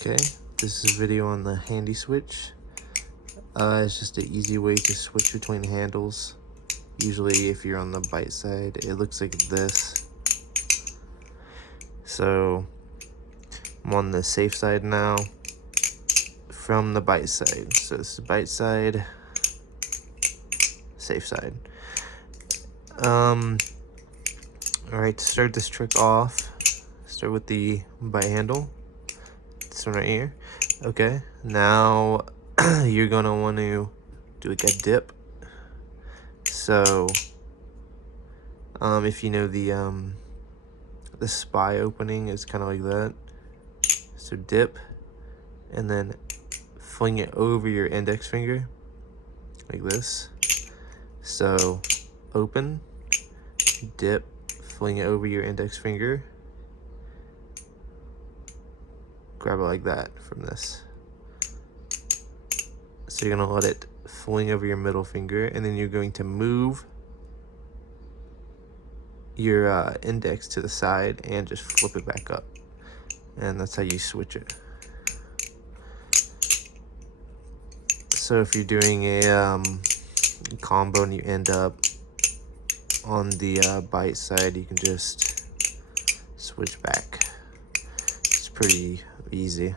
Okay, this is a video on the handy switch. It's just an easy way to switch between handles. Usually if you're on the bite side, it looks like this. So I'm on the safe side now from the bite side. So this is bite side, safe side. Alright, to start this trick off, start with the bite handle. This one right here. Okay, now you're gonna want to do like a dip. So if you know the spy opening is kind of like that. So dip and then fling it over your index finger like this. So open, dip, fling it over your index finger, grab it like that from this. So you're gonna let it fling over your middle finger, and then you're going to move your index to the side and just flip it back up, and that's how you switch it. So if you're doing a combo and you end up on the bite side, you can just switch back. It's pretty easy.